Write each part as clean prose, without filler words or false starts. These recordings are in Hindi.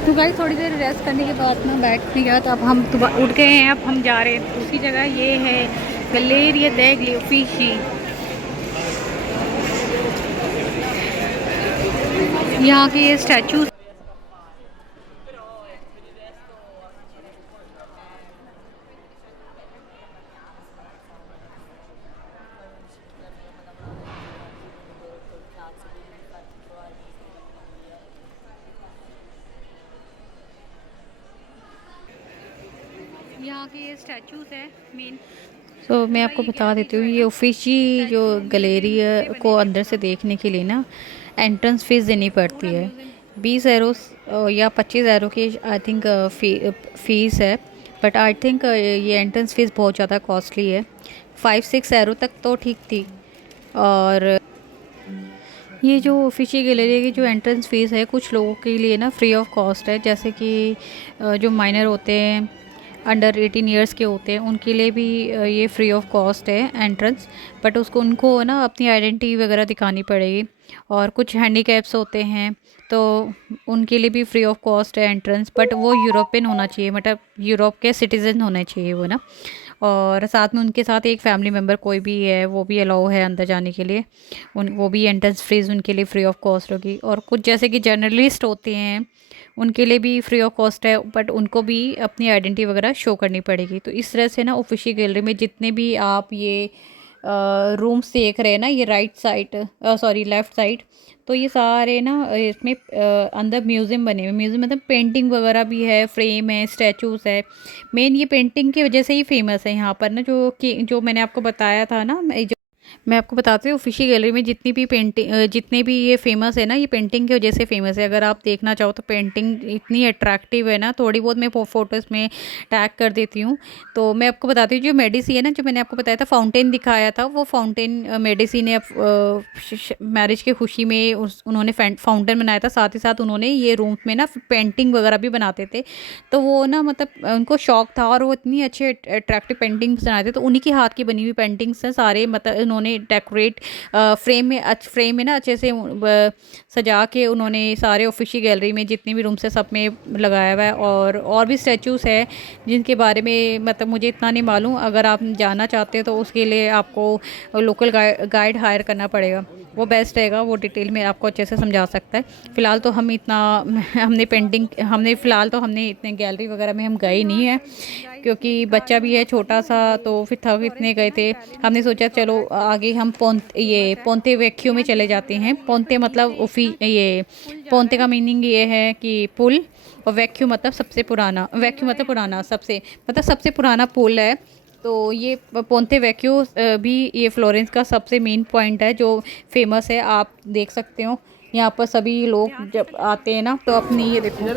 तो गाइस थोड़ी देर रेस्ट करने के बाद ना बैठ भी गया, तो अब हम सुबह उठ गए हैं। अब हम जा रहे हैं दूसरी जगह, ये है गलेरिया डेगली ऊफिशी। यहाँ के ये स्टैचू। यहाँ के ये स्टैचूज है मेन। तो मैं आपको बता देती हूँ, ये ऑफिशी जो गैलरी को अंदर से देखने के लिए ना एंट्रेंस फीस देनी पड़ती है। 20 यूरो या 25 यूरो की आई थिंक फीस है। बट आई थिंक ये एंट्रेंस फीस बहुत ज़्यादा कॉस्टली है। 5-6 यूरो तक तो ठीक थी। और ये जो ऑफिशियल गैलरी की जो एंट्रेंस फ़ीस है कुछ लोगों के लिए ना फ्री ऑफ कॉस्ट है, जैसे कि जो माइनर होते हैं, अंडर 18 इयर्स के होते हैं, उनके लिए भी ये फ्री ऑफ कॉस्ट है एंट्रेंस। बट उसको उनको ना अपनी आइडेंटिटी वगैरह दिखानी पड़ेगी। और कुछ हैंडीकैप्स होते हैं तो उनके लिए भी फ्री ऑफ कॉस्ट है एंट्रेंस। बट वो यूरोपियन होना चाहिए, मतलब यूरोप के सिटीज़न होने चाहिए वो ना। और साथ में उनके साथ एक फैमिली मेम्बर कोई भी है वो भी अलाउ है अंदर जाने के लिए। उन वो भी एंट्रेंस फीस उनके लिए फ्री ऑफ कॉस्ट होगी। और कुछ जैसे कि जर्नलिस्ट होते हैं उनके लिए भी फ्री ऑफ कॉस्ट है, बट उनको भी अपनी आइडेंटिटी वगैरह शो करनी पड़ेगी। तो इस तरह से ना ऑफिशियल गैलरी में जितने भी आप ये रूम्स देख रहे हैं ना, ये right side sorry left side, तो ये सारे ना इसमें अंदर म्यूज़ियम बने हुए। म्यूज़ियम मतलब पेंटिंग वगैरह भी है, फ्रेम है, स्टैचूज़ है। मेन ये पेंटिंग की वजह से ही फेमस है यहाँ पर ना, जो कि जो मैंने आपको बताया था ना, मैं आपको बताती हूँ ऑफिशियल गैलरी में जितनी भी पेंटिंग जितने भी ये फेमस है ना, ये पेंटिंग की वजह से फेमस है। अगर आप देखना चाहो तो पेंटिंग इतनी अट्रैक्टिव है ना, थोड़ी बहुत मैं फ़ोटोज़ में टैग कर देती हूँ। तो मैं आपको बताती हूँ, जो मेडिसी है ना, जो मैंने आपको बताया था फाउंटेन दिखाया था, वो फाउंटेन मेडिसी ने मैरिज की खुशी में उन्होंने फाउंटेन बनाया था। साथ ही साथ उन्होंने ये रूम में ना पेंटिंग वगैरह भी बनाते थे। तो वो ना मतलब उनको शौक था और वो इतनी अच्छे अट्रैक्टिव पेंटिंग्स बनाते थे। तो उन्हीं के हाथ की बनी हुई पेंटिंग्स हैं सारे, मतलब उन्होंने डेकोरेट फ्रेम में ना अच्छे से सजा के उन्होंने सारे ऑफिशियल गैलरी में जितनी भी रूम्स है सब में लगाया हुआ है। और भी स्टैचूज़ है जिनके बारे में मतलब मुझे इतना नहीं मालूम। अगर आप जानना चाहते हो तो उसके लिए आपको लोकल गाइड हायर करना पड़ेगा, वो बेस्ट रहेगा, वो डिटेल में आपको अच्छे से समझा सकता है। फ़िलहाल तो हम इतना हमने फ़िलहाल तो हमने इतने गैलरी वगैरह में हम गए नहीं हैं, क्योंकि बच्चा भी है छोटा सा, तो फिर थक इतने गए थे। हमने सोचा चलो आगे हम पोंते वेक्यू में चले जाते हैं। पोंते मतलब ये पोंते का मीनिंग ये है कि पुल, और वैक्यू मतलब सबसे पुराना, वैक्यू मतलब पुराना, सबसे पुराना पुल है। तो ये पोंते वैक्यू भी ये फ्लोरेंस का सबसे मेन पॉइंट है जो फेमस है। आप देख सकते हो यहाँ पर सभी लोग जब आते हैं ना तो अपनी ये देखो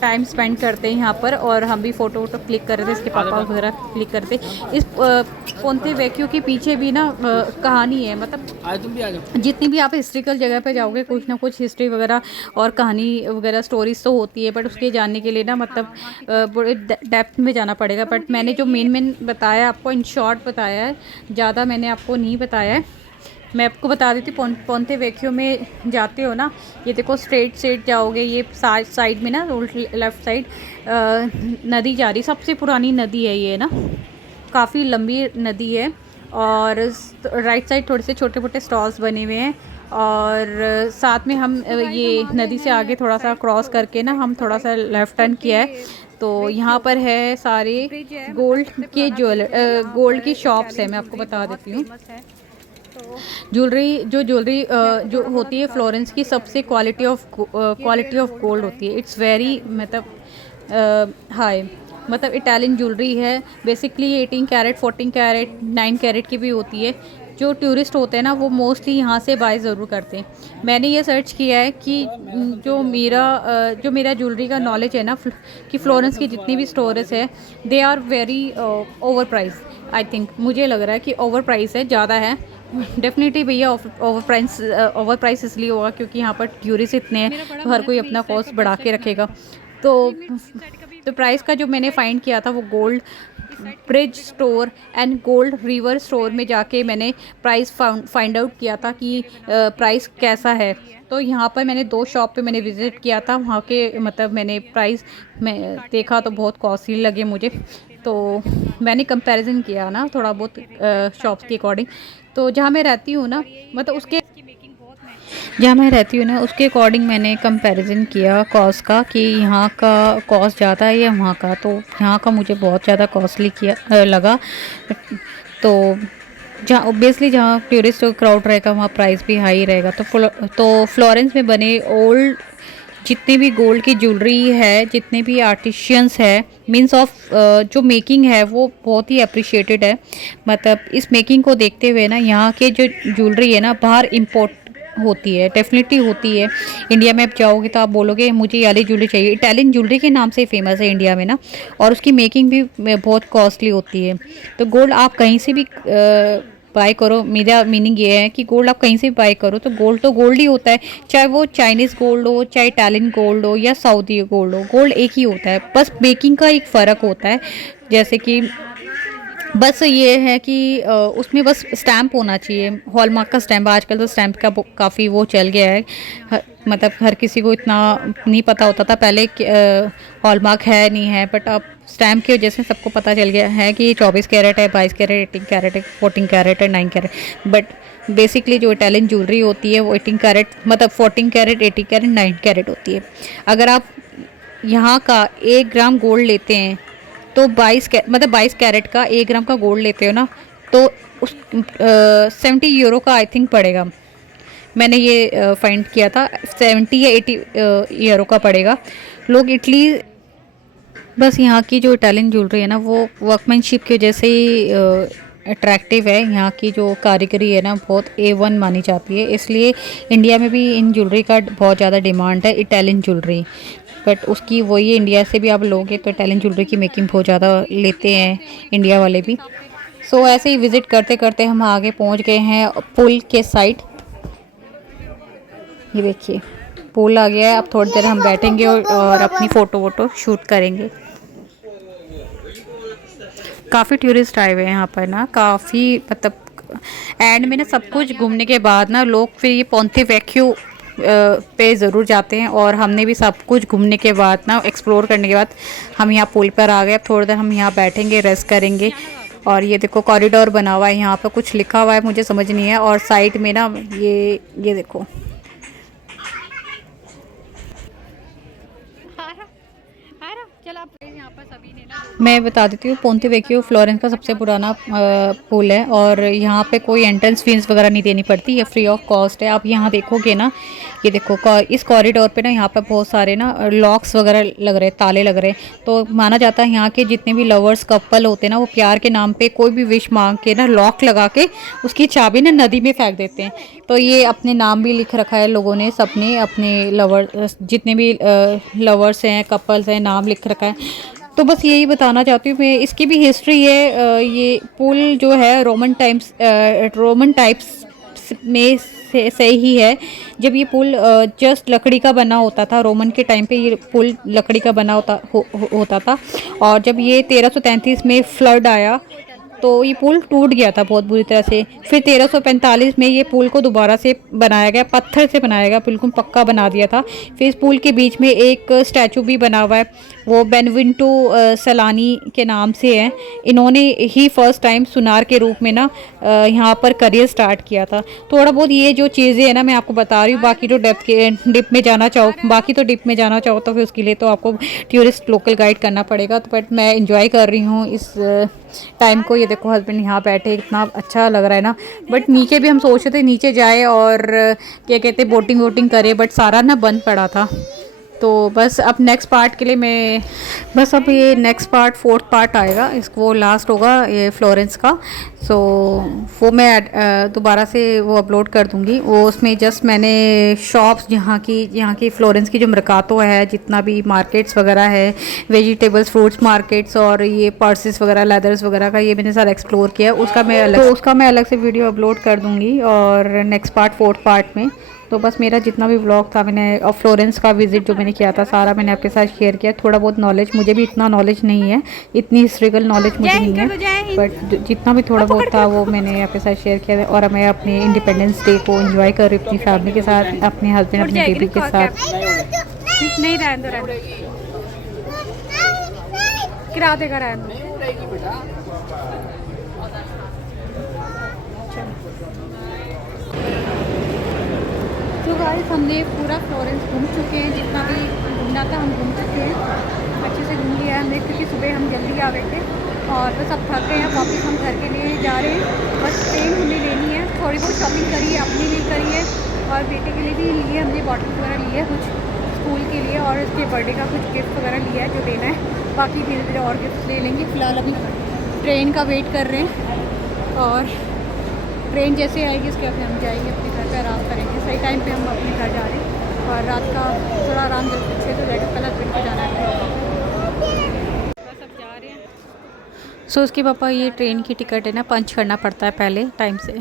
टाइम स्पेंड करते हैं यहाँ पर। और हम भी फ़ोटो वोटो क्लिक कर रहे थे, इसके पापा वगैरह क्लिक करते। इस पोंते वैक्यू के पीछे भी ना कहानी है, मतलब जितनी भी आप हिस्ट्रिकल जगह पे जाओगे कुछ ना कुछ हिस्ट्री वगैरह और कहानी वगैरह स्टोरीज तो होती है। बट उसके जानने के लिए ना मतलब बड़े डेप्थ में जाना पड़ेगा। बट मैंने जो मेन बताया आपको, इन शॉर्ट बताया है, ज़्यादा मैंने आपको नहीं बताया है। मैं आपको बता देती हूँ, पोंते वेक्यो में जाते हो ना, ये देखो स्ट्रेट स्ट्रेट जाओगे, ये साइड में ना लेफ़्ट साइड नदी जा रही, सबसे पुरानी नदी है ये ना, काफ़ी लंबी नदी है। और राइट साइड थोड़े से छोटे मोटे स्टॉल्स बने हुए हैं। और साथ में हम ये नदी से आगे थोड़ा सा क्रॉस करके ना हम थोड़ा सा लेफ़्ट टर्न किया है। तो यहाँ पर है सारे गोल्ड की शॉप्स है, मैं आपको बता देती हूँ। ज्वेलरी जो होती है फ्लोरेंस की, सबसे क्वालिटी ऑफ गोल्ड होती है। इट्स वेरी मतलब हाई, मतलब इटालियन ज्वेलरी है बेसिकली। ये 18 कैरेट, 14 कैरेट, 9 कैरेट की भी होती है। जो टूरिस्ट होते हैं ना वो मोस्टली यहाँ से बाय ज़रूर करते हैं। मैंने ये सर्च किया है कि जो मेरा ज्वेलरी का नॉलेज है ना, कि फ्लोरेंस की जितनी भी स्टोर्स है they are very over price. I think मुझे लग रहा है कि ओवर प्राइस है, ज़्यादा है। डेफिनेटली भैया ओवर प्राइस इसलिए होगा क्योंकि यहाँ पर टूरिस्ट इतने हैं तो हर कोई अपना कॉस्ट बढ़ा के रखेगा। तो प्राइस का जो मैंने फाइंड किया था वो gold bridge store and gold river store में जाके मैंने प्राइस फाइंड आउट किया था कि प्राइस कैसा है। तो यहाँ पर मैंने 2 शॉप पे मैंने विज़िट किया था, वहाँ के मतलब मैंने प्राइस में देखा तो बहुत कॉस्टली लगे मुझे। तो मैंने कंपैरिजन किया ना थोड़ा बहुत शॉप्स के अकॉर्डिंग। तो जहाँ मैं रहती हूँ ना, मतलब उसके जहाँ मैं रहती हूँ ना उसके अकॉर्डिंग मैंने कंपैरिजन किया कॉस्ट का कि यहाँ का कॉस्ट ज़्यादा है या वहाँ का। तो यहाँ का मुझे बहुत ज़्यादा कॉस्टली लगा। तो जहाँ ऑब्वियसली जहाँ टूरिस्ट क्राउड रहेगा वहाँ प्राइस भी हाई रहेगा। तो फ्लोरेंस में बने ओल्ड जितने भी गोल्ड की ज्वेलरी है, जितने भी आर्टिशियंस है, मींस ऑफ जो मेकिंग है वो बहुत ही अप्रिशिएटेड है। मतलब इस मेकिंग को देखते हुए ना यहाँ के जो ज्वेलरी है ना बाहर इंपोर्ट होती है, डेफिनेटली होती है। इंडिया में आप जाओगे तो आप बोलोगे मुझे ये वाली ज्वेलरी चाहिए। इटालियन ज्वेलरी के नाम से फेमस है इंडिया में ना, और उसकी मेकिंग भी बहुत कॉस्टली होती है। तो गोल्ड आप कहीं से भी बाय करो, मेरा मीनिंग ये है कि गोल्ड आप कहीं से भी बाय करो तो गोल्ड ही होता है। चाहे वो चाइनीज़ गोल्ड हो, चाहे इटालियन गोल्ड हो या सऊदी गोल्ड हो, गोल्ड एक ही होता है, बस मेकिंग का एक फ़र्क होता है। जैसे कि बस ये है कि उसमें बस स्टैम्प होना चाहिए, हॉलमार्क का स्टैम्प। आजकल तो स्टैम्प का काफ़ी वो चल गया है, मतलब हर किसी को इतना नहीं पता होता था पहले कि हॉलमार्क है नहीं है, बट अब स्टैम्प की वजह से सबको पता चल गया है कि ये 24 कैरेट है, 22 कैरेट, 18 कैरेट है, 14 कैरेट है, 9 कैरेट। बट बेसिकली जो इटालियन ज्वेलरी होती है वो 18 कैरेट, मतलब 14 कैरेट, 80 कैरेट, 9 कैरेट होती है। अगर आप यहाँ का 1 ग्राम गोल्ड लेते हैं तो 22 कैरेट का 1 ग्राम का गोल्ड लेते हो ना, तो उस 70 यूरो का आई थिंक पड़ेगा। मैंने ये फाइंड किया था 70 या 80 यूरो का पड़ेगा। लोग इटली बस यहाँ की जो इटालियन ज्वेलरी है ना वो वर्कमैनशिप की वजह से ही अट्रैक्टिव है। यहाँ की जो कारीगरी है ना बहुत A1 मानी जाती है, इसलिए इंडिया में भी इन ज्वेलरी का बहुत ज़्यादा डिमांड है, इटालियन ज्वेलरी। बट उसकी वही है, इंडिया से भी आप लोगे तो इटालियन ज्वेलरी की मेकिंग बहुत ज़्यादा लेते हैं इंडिया वाले भी। सो ऐसे ही विज़िट करते करते हम आगे पहुँच गए हैं पुल के साइड। ये देखिए पुल आ गया है, अब थोड़ी देर हम बैठेंगे और अपनी फ़ोटो वोटो शूट करेंगे। काफ़ी टूरिस्ट आए हुए हैं यहाँ पर ना, काफ़ी मतलब एंड में ना सब कुछ घूमने के बाद ना लोग फिर ये पोंते वेक्यू पे ज़रूर जाते हैं। और हमने भी सब कुछ घूमने के बाद ना एक्सप्लोर करने के बाद हम यहाँ पुल पर आ गए। अब थोड़ी देर हम यहाँ बैठेंगे, रेस्ट करेंगे। और ये देखो कॉरिडोर बना हुआ है, यहाँ पर कुछ लिखा हुआ है मुझे समझ नहीं है। और साइड में ना ये देखो मैं बता देती हूँ, पोंते वेक्यू फ्लोरेंस का सबसे पुराना पुल है और यहाँ पे कोई एंट्रेंस फीस वगैरह नहीं देनी पड़ती, ये फ्री ऑफ कॉस्ट है। आप यहाँ देखोगे ना, ये देखो इस कॉरिडोर पे ना यहाँ पे बहुत सारे ना लॉक्स वगैरह लग रहे हैं, ताले लग रहे हैं। तो माना जाता है यहाँ के जितने भी लवर्स कपल होते हैं ना वो प्यार के नाम पे कोई भी विश मांग के ना लॉक लगा के उसकी चाबी ना नदी में फेंक देते हैं। तो ये अपने नाम भी लिख रखा है लोगों ने, सबने अपने लवर जितने भी लवर्स हैं, कपल्स हैं, नाम लिख रखा है। तो बस यही बताना चाहती हूँ मैं। इसकी भी हिस्ट्री है। ये पुल जो है रोमन टाइप्स में से ही है। जब ये पुल जस्ट लकड़ी का बना होता था, रोमन के टाइम पे ये पुल लकड़ी का बना होता था। और जब ये 1333 में फ्लड आया तो ये पुल टूट गया था बहुत बुरी तरह से। फिर 1345 में ये पुल को दोबारा से बनाया गया, पत्थर से बनाया गया, बिल्कुल पक्का बना दिया था। फिर इस पुल के बीच में एक स्टैचू भी बना हुआ है, वो बेनविंटो सलानी के नाम से है। इन्होंने ही फर्स्ट टाइम सुनार के रूप में ना यहाँ पर करियर स्टार्ट किया था। थोड़ा बहुत ये जो चीज़ें हैं ना मैं आपको बता रही हूँ, बाकी जो डिप में जाना चाहो तो फिर उसके लिए तो आपको टूरिस्ट लोकल गाइड करना पड़ेगा। तो बट मैं इंजॉय कर रही हूँ इस टाइम को। ये देखो हस्बैंड यहाँ बैठे, इतना अच्छा लग रहा है ना। बट नीचे भी हम सोच रहे थे नीचे जाए और क्या कहते हैं बोटिंग वोटिंग करे, बट सारा ना बंद पड़ा था। तो बस अब नेक्स्ट पार्ट के लिए अब ये नेक्स्ट पार्ट 4th पार्ट आएगा, इसको लास्ट होगा ये फ्लोरेंस का। सो वो मैं दोबारा से वो अपलोड कर दूँगी। वो उसमें जस्ट मैंने शॉप्स यहाँ की फ्लोरेंस की जो मरकातो है, जितना भी मार्केट्स वगैरह है, वेजिटेबल्स फ्रूट्स मार्केट्स और ये पर्सेस वगैरह लेदर्स वगैरह का, ये मैंने सारा एक्सप्लोर किया। उसका मैं अलग से वीडियो अपलोड कर दूँगी और नेक्स्ट पार्ट 4th पार्ट में। तो बस मेरा जितना भी व्लॉग था मैंने, और फ्लोरेंस का विज़िट जो मैंने किया था सारा मैंने आपके साथ शेयर किया। थोड़ा बहुत नॉलेज, मुझे भी इतना नॉलेज नहीं है, इतनी हिस्ट्रिकल नॉलेज मुझे नहीं है, बट जितना भी थोड़ा बहुत था वो मैंने आपके साथ शेयर किया। और मैं अपने इंडिपेंडेंस डे को एंजॉय कर रही हूँ अपनी फैमिली के साथ, अपने हस्बैंड अपनी बेबी के साथ। नहीं रहने दो, किरा देगा रहने दो। तो गाइस हमने पूरा फ्लोरेंस घूम चुके हैं, जितना भी घूमना था हम घूम चुके हैं, अच्छे से घूम लिया है हमने, क्योंकि सुबह हम जल्दी आ गए थे और बस अब थक गए हैं। वापस हम घर के लिए जा रहे हैं, बस ट्रेन हमें लेनी है। थोड़ी बहुत शॉपिंग करी है, अपने लिए करी है और बेटे के लिए भी लिए हमने, बॉटल वगैरह लिए है कुछ स्कूल के लिए, और इसके बर्थडे का कुछ गिफ्ट वगैरह लिया है जो लेना है। बाकी धीरे धीरे और गिफ्ट ले लेंगे। फ़िलहाल अभी ट्रेन का वेट कर रहे हैं और ट्रेन जैसे आएगी उसके बाद हम जाएंगे अपने घर पे, आराम करेंगे। सही टाइम पे हम अपने घर जा रहे हैं और रात का थोड़ा आराम जल्दी से तो जाएगा, कल हस्बैंड को जाना है। बस अब जा रहे हैं। सो उसके पापा ये ट्रेन की टिकट है ना पंच करना पड़ता है पहले टाइम से,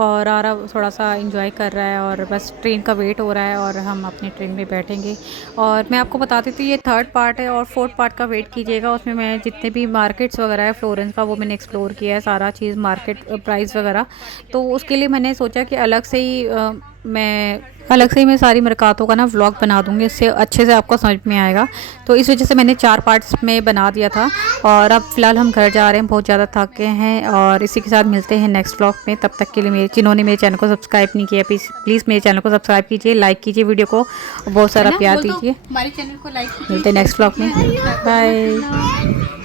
और आ रहा थोड़ा सा एंजॉय कर रहा है और बस ट्रेन का वेट हो रहा है और हम अपनी ट्रेन में बैठेंगे। और मैं आपको बताती थी ये थर्ड पार्ट है और फोर्थ पार्ट का वेट कीजिएगा। उसमें मैं जितने भी मार्केट्स वगैरह है फ्लोरेंस का वो मैंने एक्सप्लोर किया है सारा चीज़, मार्केट प्राइस वगैरह। तो उसके लिए मैंने सोचा कि मैं सारी मरकातों का ना व्लॉग बना दूँगी, इससे अच्छे से आपको समझ में आएगा। तो इस वजह से मैंने 4 पार्ट्स में बना दिया था। और अब फ़िलहाल हम घर जा रहे हैं, बहुत ज़्यादा थक गए हैं और इसी के साथ मिलते हैं नेक्स्ट व्लॉग में। तब तक के लिए जिन्होंने मेरे चैनल को सब्सक्राइब नहीं किया प्लीज़ मेरे चैनल को सब्सक्राइब कीजिए, लाइक कीजिए वीडियो को, बहुत सारा प्यार दीजिए। हमारे चैनल को लाइक कीजिए। मिलते हैं नेक्स्ट व्लॉग में, बाय।